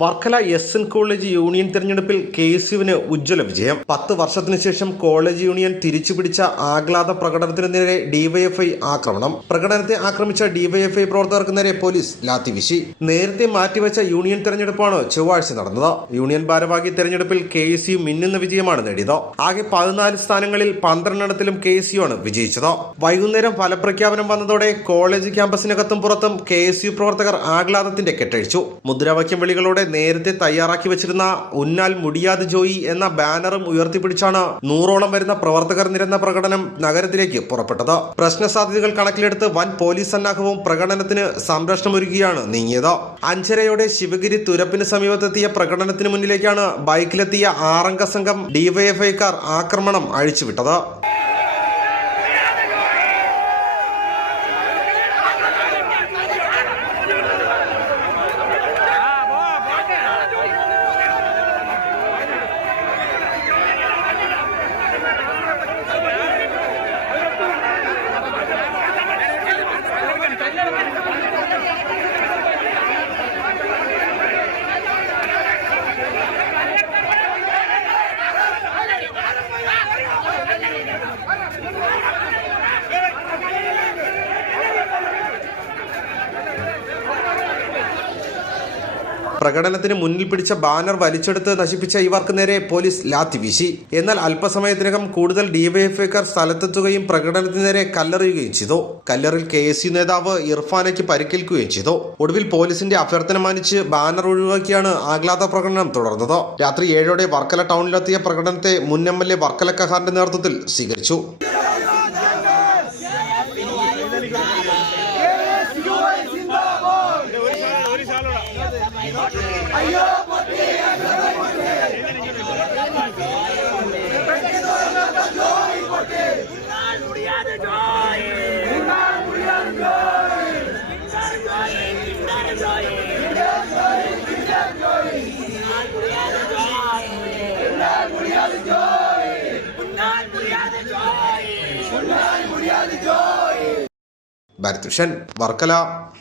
Varkala എസ്.എൻ. College union തെരഞ്ഞെടുപ്പിൽ കെ.എസ്.യുവിന് ഉജ്ജ്വല വിജയം. 10 വർഷത്തിനു ശേഷം കോളേജ് യൂണിയൻ തിരിച്ചുപിടിച്ച ആഹ്ലാദ പ്രകടനത്തിനു നേരെ ഡിവൈഎഫ്ഐ ആക്രമണം. പ്രകടനത്തെ ആക്രമിച്ച ഡിവൈഎഫ്ഐ പ്രവർത്തകർക്ക് നേരെ പോലീസ് ലാത്തിവീശി. നേരത്തെ മാറ്റിവെച്ച യൂണിയൻ തെരഞ്ഞെടുപ്പാണ് ചൊവ്വാഴ്ച നടന്നത്. യൂണിയൻ ഭാരവാഹി തെരഞ്ഞെടുപ്പിൽ കെ.എസ്.യു മിന്നുന്ന വിജയമാണ് നേടിയത്. ആകെ 14 സ്ഥാനങ്ങളിൽ 12 കെ.എസ്.യു ആണ് വിജയിച്ചത്. വൈകുന്നേരം ഫലപ്രഖ്യാപനം വന്നതോടെ കോളേജ് ക്യാമ്പസിനകത്തും പുറത്തും കെ.എസ്.യു പ്രവർത്തകർ ആഹ്ലാദത്തിന്റെ കെട്ടഴിച്ചു. മുദ്രാവാക്യം വിളികളോടെ നേരത്തെ തയ്യാറാക്കി വെച്ചിരുന്ന ഉന്നാൽ മുടിയാതെ ജോയി എന്ന ബാനറും ഉയർത്തിപ്പിടിച്ചാണ് 100ഓളം വരുന്ന പ്രവർത്തകർ നിരന്ന പ്രകടനം നഗരത്തിലേക്ക് പുറപ്പെട്ടത്. പ്രശ്ന സാധ്യതകൾ കണക്കിലെടുത്ത് വൻ പോലീസ് സന്നാഹവും പ്രകടനത്തിന് സംരക്ഷണമൊരുക്കിയാണ് നീങ്ങിയത്. 5:30 ശിവഗിരി തുരപ്പിന് സമീപത്തെത്തിയ പ്രകടനത്തിന് മുന്നിലേക്കാണ് ബൈക്കിലെത്തിയ 6 സംഘം ഡിവൈഎഫ്ഐക്കാർ ആക്രമണം അഴിച്ചുവിട്ടത്. പ്രകടനത്തിന് മുന്നിൽ പിടിച്ച ബാനർ വലിച്ചെടുത്ത് നശിപ്പിച്ച ഇവർക്ക് നേരെ പോലീസ് ലാത്തിവീശി. എന്നാൽ അല്പസമയത്തിനകം കൂടുതൽ ഡിവൈഎഫ്ഐക്കാർ സ്ഥലത്തെത്തുകയും പ്രകടനത്തിന് നേരെ കല്ലെറിയുകയും ചെയ്തു. കല്ലെറിൽ കെ.എസ്.യു നേതാവ് ഇർഫാനയ്ക്ക് പരിക്കേൽക്കുകയും ചെയ്തു. ഒടുവിൽ പോലീസിന്റെ അഭ്യർത്ഥന മാനിച്ച് ബാനർ ഒഴിവാക്കിയാണ് ആഹ്ലാദ പ്രകടനം തുടർന്നത്. രാത്രി 7:00 വർക്കല ടൗണിലെത്തിയ പ്രകടനത്തെ മുൻ എം.എൽ.എ. വർക്കല കഹാറിന്റെ നേതൃത്വത്തിൽ സ്വീകരിച്ചു. ഭരത് ഭൂഷൺ, വർക്കല.